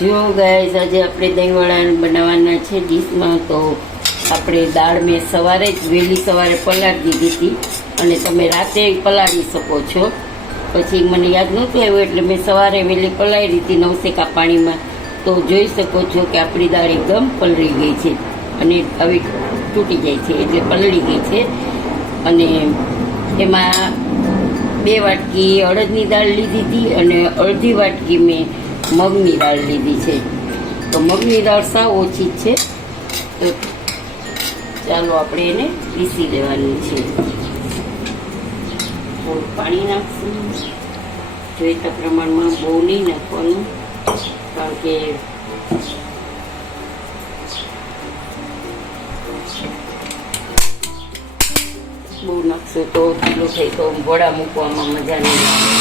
જો ગાઈસ આજે આપણે દહીંવડા બનાવવાના છે ડીશમાં. તો આપણે દાળ મેં સવારે જ વહેલી સવારે પલાળી દીધી હતી અને તમે રાતે પલાળી શકો છો. પછી મને યાદ નહોતું આવ્યું એટલે મેં સવારે વહેલી પલાળી દીધી નવસેકા પાણીમાં. તો જોઈ શકો છો કે આપણી દાળ એકદમ પલળી ગઈ છે અને હવે તૂટી જાય છે એટલે પલળી ગઈ છે. અને એમાં 2 વાટકી અડદની દાળ લીધી હતી અને અડધી વાટકી મેં મગની દાળ લીધી છે. તો મગની દાળ સાવ ઓછી છે. તો ચાલો આપણે એને પીસી લેવાનું છે. થોડું પાણી નાખશું, જોઈતા પ્રમાણમાં, બહુ નહીં નાખવાનું કારણ કે બહુ નાખશું તો ઢીલું થઈ તો વડા મૂકવામાં મજા નહીં આવે.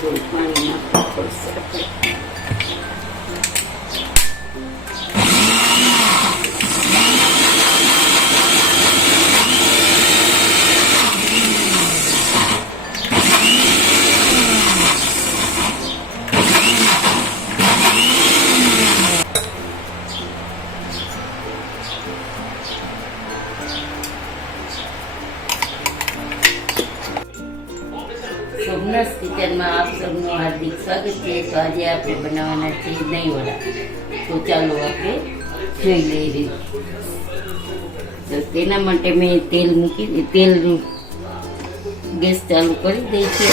થોડું પાણી નાખવું પડશે આપણે. સોમનાથ કિચનમાં આપ સૌનું હાર્દિક સ્વાગત છે. તો આજે આપણે બનાવવાના છે દહીંવડા. તો ચાલો આપણે જોઈ લઈએ. તો તેના માટે મેં તેલ ગેસ ચાલુ કરી દઈ છે.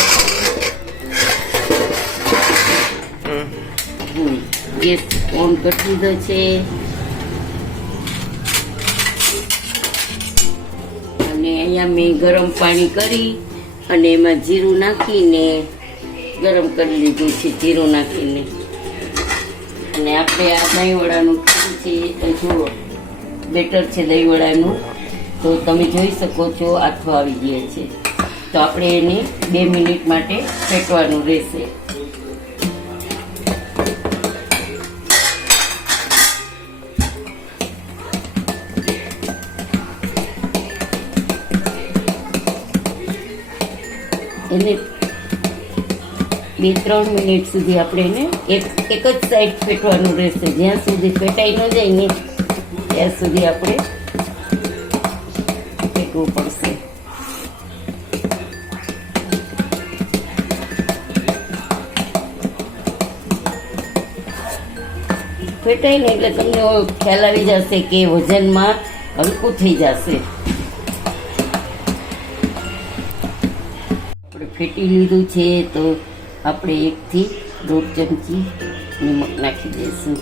ગેસ ઓન કરી દીધો છે અને અહીંયા મેં ગરમ પાણી કરી અને એમાં જીરું નાખીને ગરમ કરી લીધું છે. જીરું નાખીને અને આપણે આ દહીંવડાનું છે તો જુઓ બેટર છે દહીંવડાનું. તો તમે જોઈ શકો છો આથો આવી ગયા છે. તો આપણે એને 2 મિનિટ માટે ફેટવાનું રહેશે. એને 2-3 મિનિટ સુધી આપણે એને એક જ સાઈડ ફેટવાનું રહેશે. જ્યાં સુધી ફેટાઈ ન જાય ને ત્યાં સુધી આપણે ફેટવું પડશે. ફેટાઈ ને એટલે તમને ખ્યાલ આવી જશે કે વજનમાં હલકું થઈ જશે. ફેટી લીધું છે તો આપણે 1 થી 1.5 ચમચી નમક નાખી દઈશું.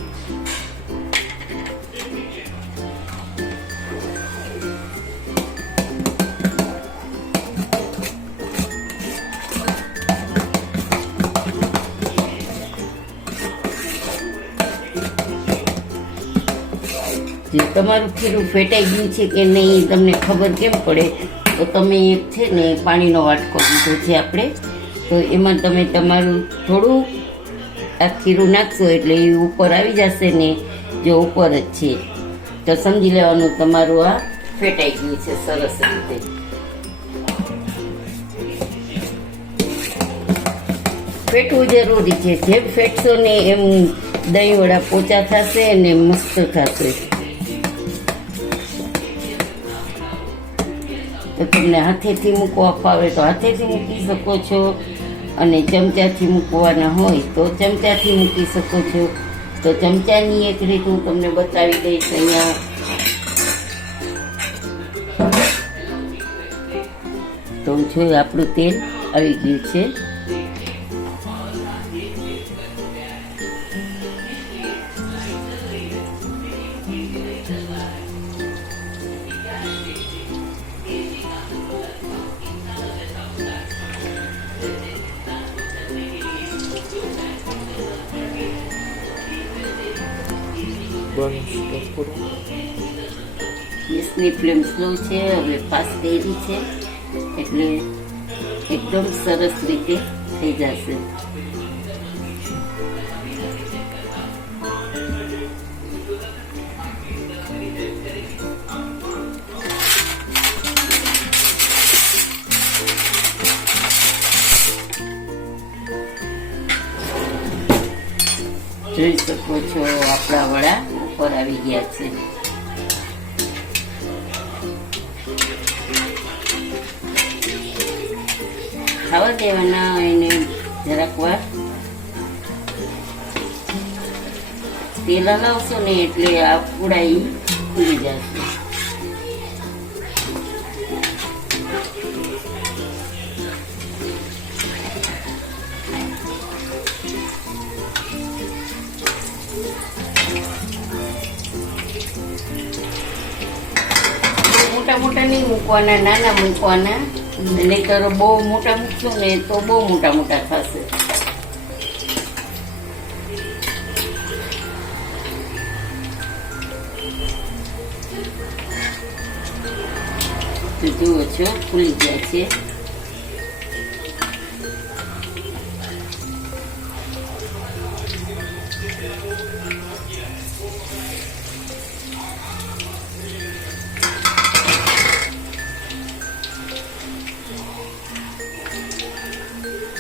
જો તમારું ખીરું ફેટાઈ ગયું છે કે નહીં તમને ખબર કેમ પડે તો તમે એક છે ને પાણીનો વાટકો લીધો છે આપણે. તો એમાં તમે તમારું થોડું આ ખીરું નાખશો એટલે એ ઉપર આવી જશે ને. જો ઉપર જ છે તો સમજી લેવાનું તમારું આ ફેટાઈ ગયું છે સરસ રીતે. ફેટવું જરૂરી છે. જેમ ફેટશો ને એમ દહીંવડા પોચા થશે અને મસ્ત થશે. તો તમને હાથેથી મૂકવા ફાવે તો હાથેથી મૂકી શકો છો અને ચમચાથી મૂકવાના હોય તો ચમચાથી મૂકી શકો છો. તો ચમચાની એક રીત હું તમને બતાવી દઈશ. અહીંયા તો જો આપણું તેલ આવી ગયું છે. Vamos, está por ગેસની ફ્લેમ સ્લો છે, હવે ફાસ્ટ કરી છે એટલે એકદમ સરસ રીતે થઈ જશે. જોઈ શકો છો આપણા વડા ઉપર આવી ગયા છે. ખાવા દેવાના એને જરાક વાર તેલ હલાવશો ને એટલે આ પૂડાઈ ખુલી જશે. મોટા મોટા નહીં મૂકવાના, નાના મૂકવાના, નહીતર બહુ મોટા મૂકશો ને તો બહુ મોટા મોટા થશે. જુઓ છો ખુલી ગયા છે.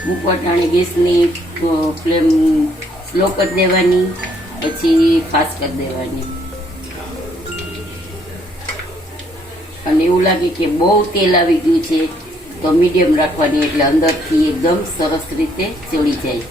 મૂકવા ટાણે ગેસની ફ્લેમ સ્લો કરી દેવાની, પછી ફાસ્ટ કરી દેવાની. અને એવું લાગે કે બહુ તેલ આવી ગયું છે તો મીડિયમ રાખવાની, એટલે અંદરથી એકદમ સરસ રીતે ચડી જાય.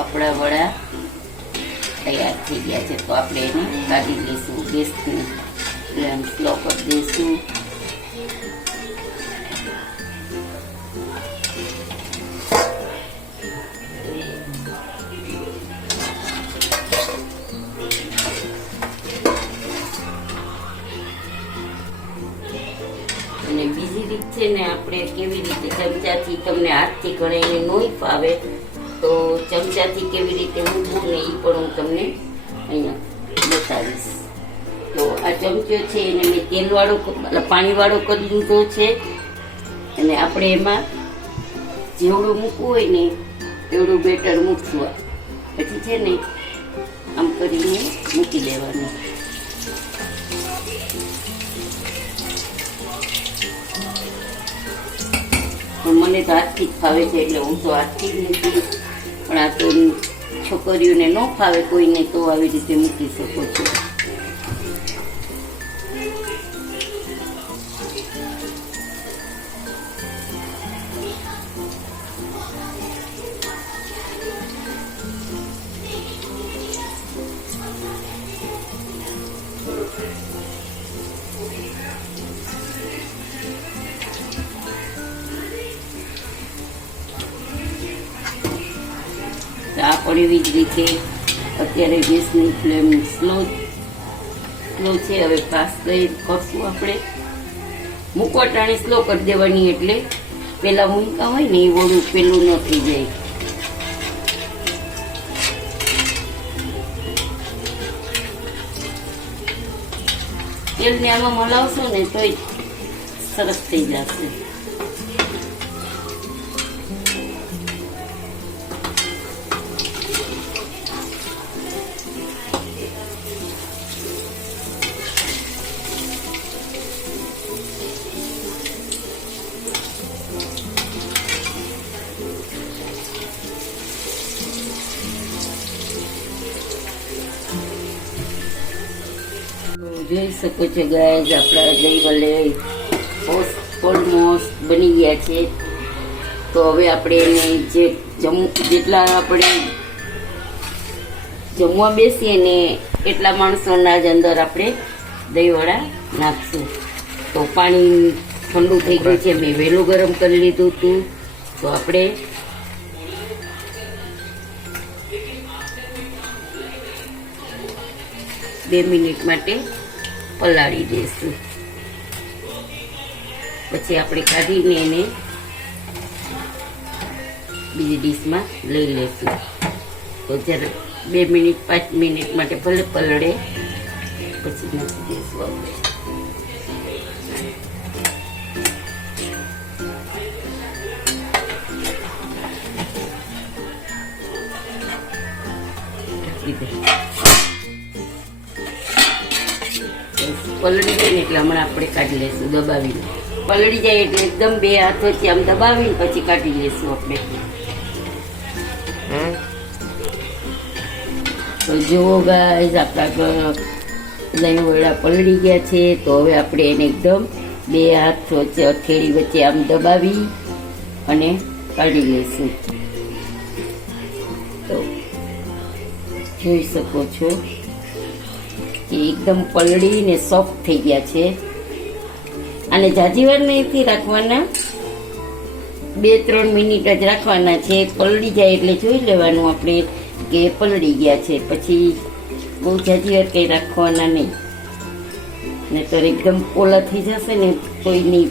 આપણા વડા તૈયાર થઈ ગયા છે તો આપણે એને કાઢી લઈશું. ગેસની ફ્લેમ સ્લો કરી દઈશું. અને બીજી રીત છે ને, આપણે કેવી રીતે ચમચાથી, તમને હાથથી ઘણાઈને નહીં ફાવે તો ચમચાથી કેવી રીતે ઊંધવું ને એ પણ હું તમને અહીંયા બતાવીશ. તો આ ચમચો છે એને મેં તેલવાળો પાણીવાળો કરી લીધો છે, અને આપણે એમાં જેવડું મૂકવું હોય ને એવડું બેટર મૂકશું. પછી છે ને આમ કરીને મૂકી દેવાનું. મને તો હાથથી જ ફાવે છે એટલે હું તો હાથથી જ મૂકીશ, પણ આ તો છોકરીઓને ન ફાવે કોઈને તો આવી રીતે મૂકી શકો છો. આ પણ એવી જ રીતે અત્યારે ગેસની ફ્લેમ સ્લો છે, હવે ફાસ્ટ કરશું આપણે. મૂકવા ટાણે સ્લો કરી દેવાની, એટલે પેલા મૂકા હોય ને એ વડું પેલું ન થઈ જાય. તેલને આમાં હલાવશો ને તોય સરસ થઈ જશે. જોઈ શકો છો ગાઈઝ, આપણા દહીં વડે ઓલમોસ્ટ બની ગયા છે. તો હવે આપણે એને જેટલા આપણે જમવા બેસીએ ને એટલા માણસોના જ અંદર આપણે દહીં વડા નાખશું. તો પાણી ઠંડુ થઈ ગયું છે, મેં વહેલું ગરમ કરી લીધું હતું. તો આપણે 2 મિનિટ માટે પલાળી દઈશું. પછી આપણે કાઢીને એને બીજી ડીશમાં લઈ લઈશું. તો જરા 2 મિનિટ 5 મિનિટ માટે ભલે પલળે, પછી નાખી દઈશું આપણે. પલળી જાય ને એટલે હમણાં આપણે કાઢી લઈશું દબાવીને. પલળી જાય એટલે એકદમ 2 હાથોથી આમ દબાવીને પછી કાઢી લઈશું આપણે. તો જુઓ ગાઈસ, આપણા દહીં વડા પલળી ગયા છે. તો હવે આપણે એને એકદમ 2 હાથ વચ્ચે હથેળી વચ્ચે આમ દબાવી અને કાઢી લઈશું. તો જોઈ શકો છો કે એકદમ પલળીને સોફ્ટ થઈ ગયા છે. અને જાજી વાર નથી રાખવાના, 2-3 મિનિટ જ રાખવાના છે. પલળી જાય એટલે જોઈ લેવાનું આપણે કે પલળી ગયા છે. પછી બહુ જાજી વાર કંઈ રાખવાના નહીં, નહીંતર એકદમ પોલા થઈ જશે ને કોઈ નહીં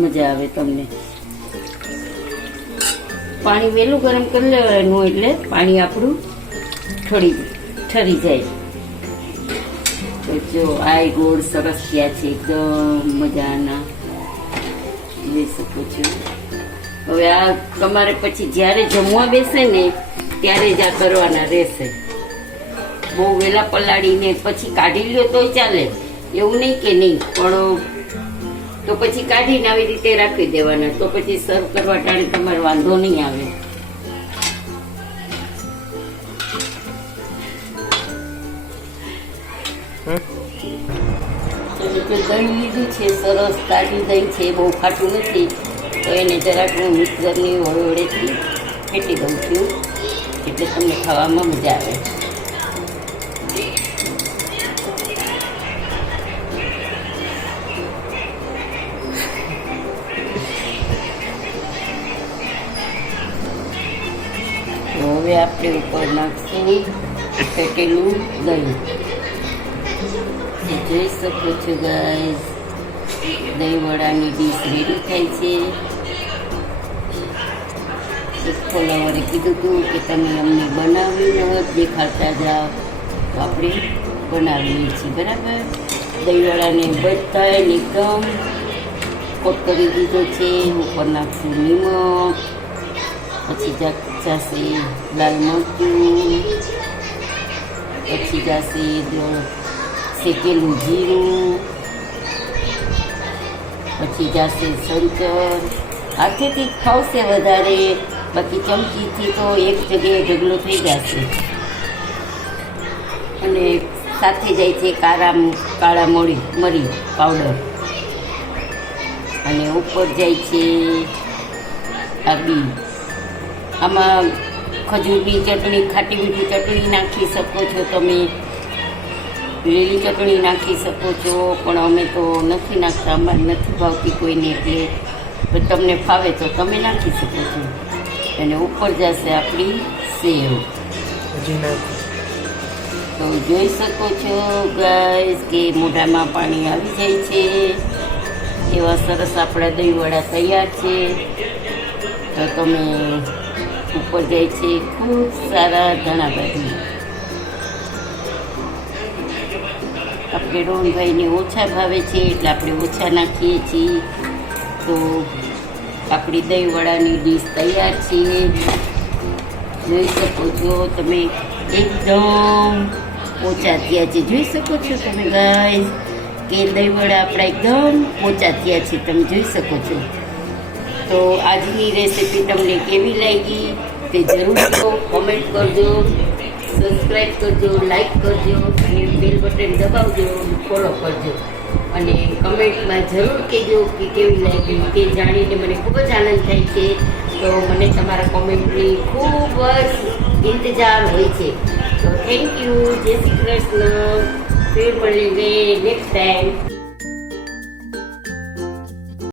મજા આવે તમને. પાણી વહેલું ગરમ કરી લેવાનું એટલે પાણી આપણું ઠરી જાય. તો જો આ ગોળ સરસ થયા છે, એકદમ મજાના જોઈ શકો છો. હવે આ તમારે પછી જ્યારે જમવા બેસે ને ત્યારે જ આ કરવાના રહેશે. બહુ વહેલા પલાળીને પછી કાઢી લ્યો તોય ચાલે, એવું નહીં કે નહીં, પણ તો પછી કાઢીને આવી રીતે રાખી દેવાના. તો પછી સર્વ કરવા ટાણે તમારે વાંધો નહીં આવે. દહીં લીધું છે, સરસ તાજું દહીં છે, બહુ ખાટું નથી. તો એને જરાક હું મિક્સરની વડેથી ફેટી દઉં છું, એટલે તમને ખાવામાં મજા આવે. હવે આપણે ઉપર નાખશું ફેટેલું દહીં. જોઈ શકો છો ગાઈસ, દહીં વડાની ડીશ રેડી થાય છે. ફોલોવરે કીધું હતું કે તમે અમને બનાવીને દેખાડતા જાઓ, તો આપણે બનાવીએ છીએ. બરાબર, દહીં વડાને બધા એકદમ કોટ કરી દીધો છે. ઉપર નાખશું નિમક, પછી જશે લાલ મરચું, પછી જશે શેકેલું જીરું, પછી જશે સંચર. હાથેથી ખાવશે વધારે, બાકી ચમચીથી તો એક જગ્યાએ ઢગલો થઈ જશે. અને સાથે જાય છે કાળા મરી પાવડર, અને ઉપર જાય છે આ બી. આમાં ખજૂરની ચટણી, ખાટી મીઠી ચટણી નાખી શકો છો તમે, લીલી ચટણી નાખી શકો છો, પણ અમે તો નથી નાખતા, અમારે નથી ભાવતી કોઈને, એટલે તમને ફાવે તો તમે નાખી શકો છો. અને ઉપર જશે આપણી સેવ. તો જોઈ શકો છો ગાઈસ કે મોઢામાં પાણી આવી જાય છે. એવા સરસ આપણા દહીં વડા તૈયાર છે. તો તમે ઉપર જાય છે ખૂબ સારા ધાણા ભાજી. આપણે રોહનભાઈને ઓછા ભાવે છે એટલે આપણે ઓછા નાખીએ છીએ. તો આપણી દહીં વડાની ડીશ તૈયાર છે. જોઈ શકો છો તમે, એકદમ ઓછા થયા છે. જોઈ શકો છો તમે ગાઈસ કે દહીં વડા આપણા એકદમ ઓછા થયા છે, તમે જોઈ શકો છો. તો આજની રેસીપી તમને કેવી લાગી તે જરૂર તો કોમેન્ટ કરજો, સબસ્ક્રાઈબ કરજો, લાઈક કરજો, અને બેલ બટન દબાવજો, ફોલો કરજો. અને કમેન્ટમાં જરૂર કહેજો કે કેવી લાગી, તે જાણીને મને ખૂબ જ આનંદ થાય છે. તો મને તમારા કોમેન્ટની ખૂબ જ ઇંતજાર હોય છે. તો થેન્ક યુ. જય શ્રી કૃષ્ણ. ફેર મળીને નેક્સ્ટ ટાઈમ.